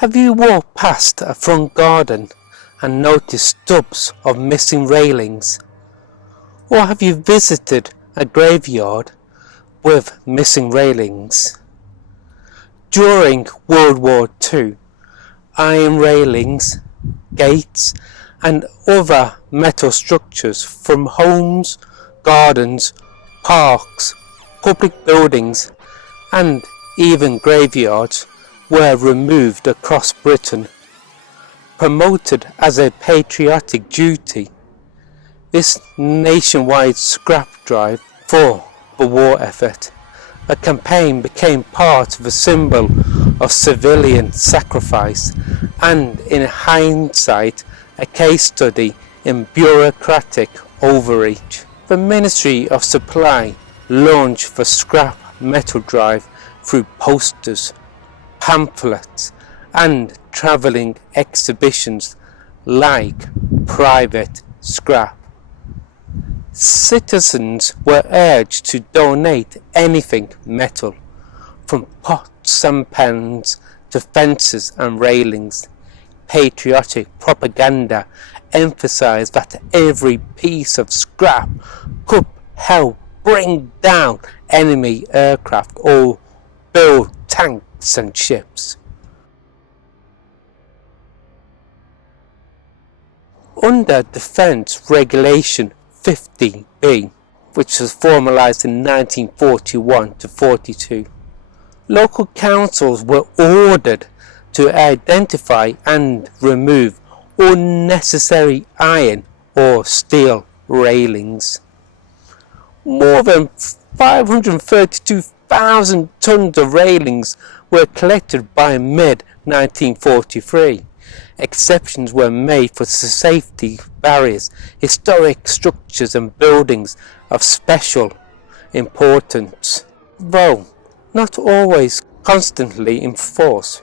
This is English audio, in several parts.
Have you walked past a front garden and noticed stubs of missing railings? Or have you visited a graveyard with missing railings? During World War II, iron railings, gates and other metal structures from homes, gardens, parks, public buildings and even graveyards were removed across Britain, promoted as a patriotic duty. This nationwide scrap drive for the war effort, a campaign became part of a symbol of civilian sacrifice and, in hindsight, a case study in bureaucratic overreach. The Ministry of Supply launched the scrap metal drive through posters, pamphlets and travelling exhibitions like Private Scrap. Citizens were urged to donate anything metal, from pots and pans to fences and railings. Patriotic propaganda emphasised that every piece of scrap could help bring down enemy aircraft or build tanks and ships. Under Defence Regulation 50B, which was formalised in 1941-42, local councils were ordered to identify and remove unnecessary iron or steel railings. More than 532,000 tonnes of railings were collected by mid-1943. Exceptions were made for safety barriers, historic structures and buildings of special importance. Though not always constantly enforced,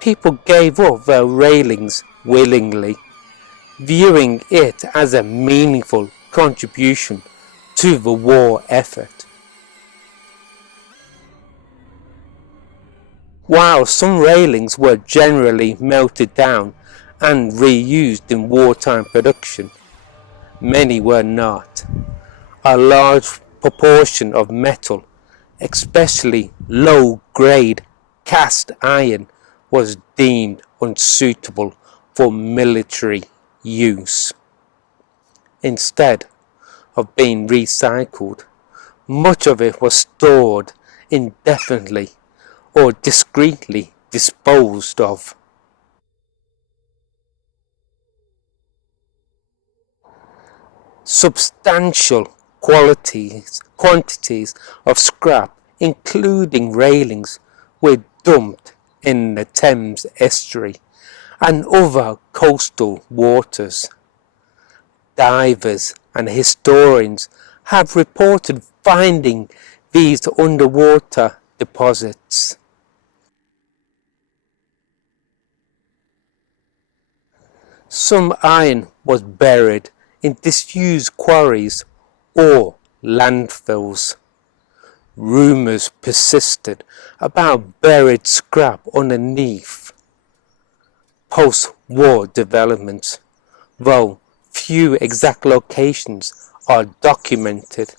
people gave up their railings willingly, viewing it as a meaningful contribution to the war effort. While some railings were generally melted down and reused in wartime production, many were not. A large proportion of metal, especially low-grade cast iron, was deemed unsuitable for military use. Instead of being recycled, much of it was stored indefinitely or discreetly disposed of. Substantial quantities of scrap, including railings, were dumped in the Thames estuary and other coastal waters. Divers and historians have reported finding these underwater deposits. Some iron was buried in disused quarries or landfills. Rumours persisted about buried scrap underneath post-war developments, though few exact locations are documented.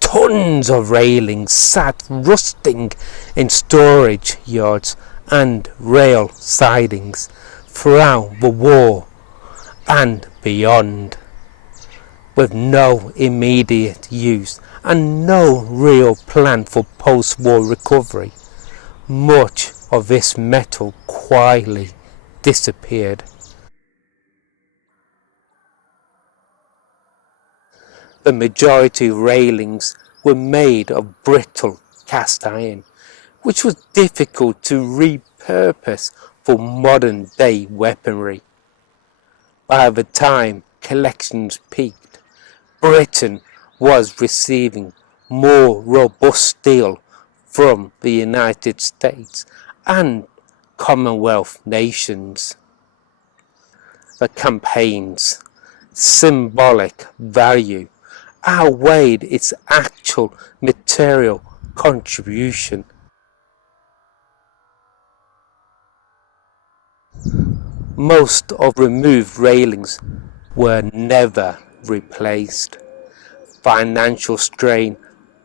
Tons of railings sat rusting in storage yards and rail sidings throughout the war and beyond, with no immediate use and no real plan for post-war recovery. Much of this metal quietly disappeared. The majority of railings were made of brittle cast iron, which was difficult to repurpose for modern day weaponry. By the time collections peaked, Britain was receiving more robust steel from the United States and Commonwealth nations. The campaign's symbolic value outweighed its actual material contribution. Most of removed railings were never replaced. Financial strain,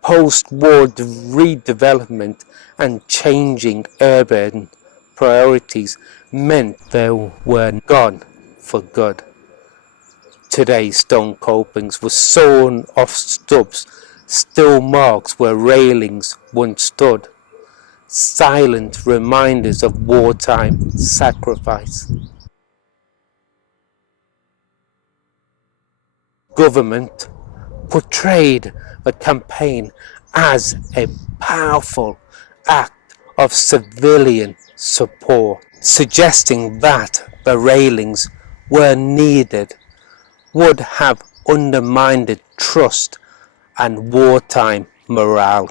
post-war redevelopment and changing urban priorities meant they were gone for good. Today stone copings were sawn off stubs, still marks where railings once stood, silent reminders of wartime sacrifice. Government portrayed the campaign as a powerful act of civilian support, suggesting that the railings were needed would have undermined trust and wartime morale.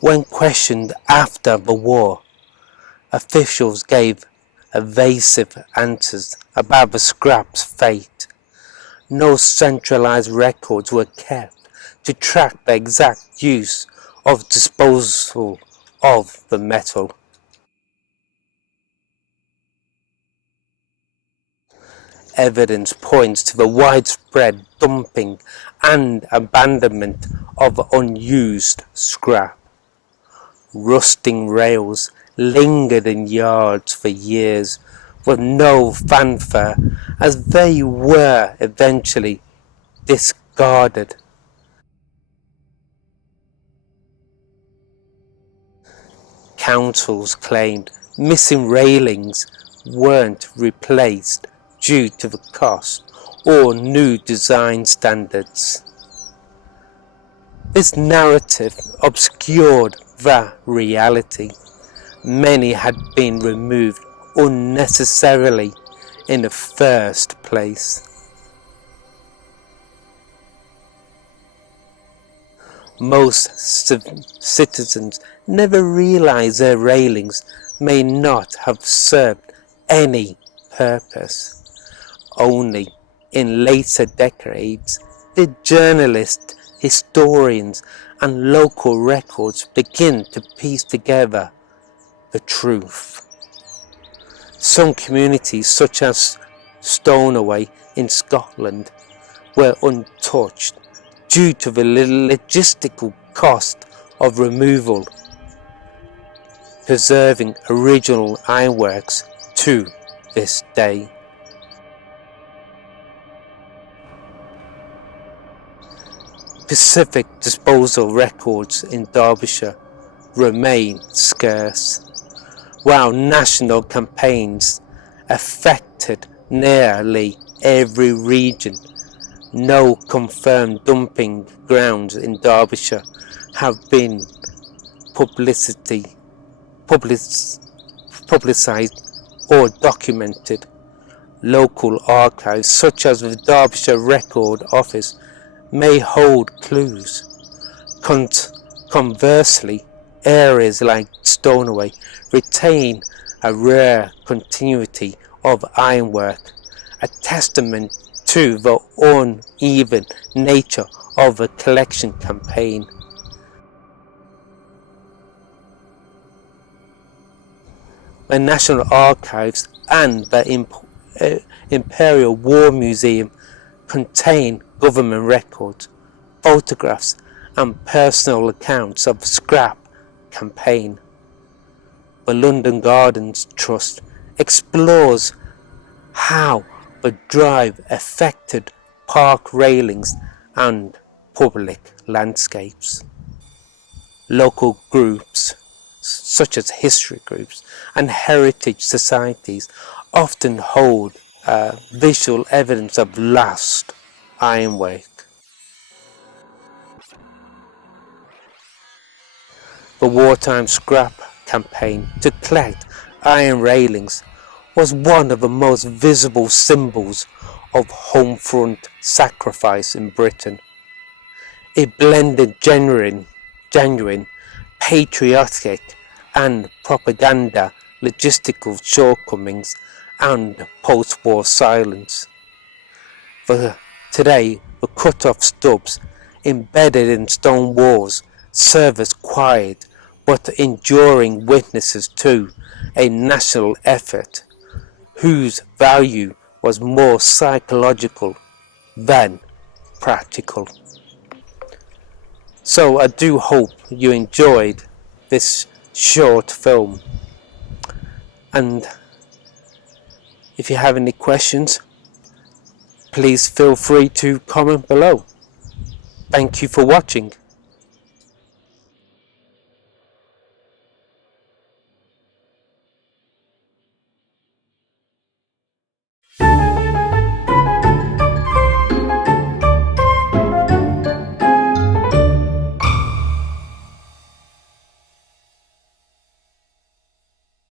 When questioned after the war, officials gave evasive answers about the scrap's fate. No centralized records were kept to track the exact use of disposal of the metal. Evidence points to the widespread dumping and abandonment of unused scrap. Rusting rails lingered in yards for years with no fanfare as they were eventually discarded. Councils claimed missing railings weren't replaced due to the cost or new design standards. This narrative obscured the reality. Many had been removed unnecessarily in the first place. Most citizens never realized their railings may not have served any purpose. Only in later decades did journalists, historians, and local records begin to piece together the truth. Some communities, such as Stoneway in Scotland, were untouched due to the logistical cost of removal, preserving original ironworks to this day. Specific disposal records in Derbyshire remain scarce, while national campaigns affected nearly every region. No confirmed dumping grounds in Derbyshire have been publicised or documented. Local archives such as the Derbyshire Record Office may hold clues. Conversely, areas like Stoneway retain a rare continuity of ironwork, a testament to the uneven nature of the collection campaign. The National Archives and the Imperial War Museum contain government records, photographs and personal accounts of the scrap campaign. The London Gardens Trust explores how the drive affected park railings and public landscapes. Local groups such as history groups and heritage societies often hold visual evidence of lost ironwork. The wartime scrap campaign to collect iron railings was one of the most visible symbols of home front sacrifice in Britain. It blended genuine patriotic and propaganda logistical shortcomings and post-war silence. For today, the cut-off stubs embedded in stone walls serve as quiet but enduring witnesses to a national effort whose value was more psychological than practical. So I do hope you enjoyed this short film, and if you have any questions, please feel free to comment below. Thank you for watching.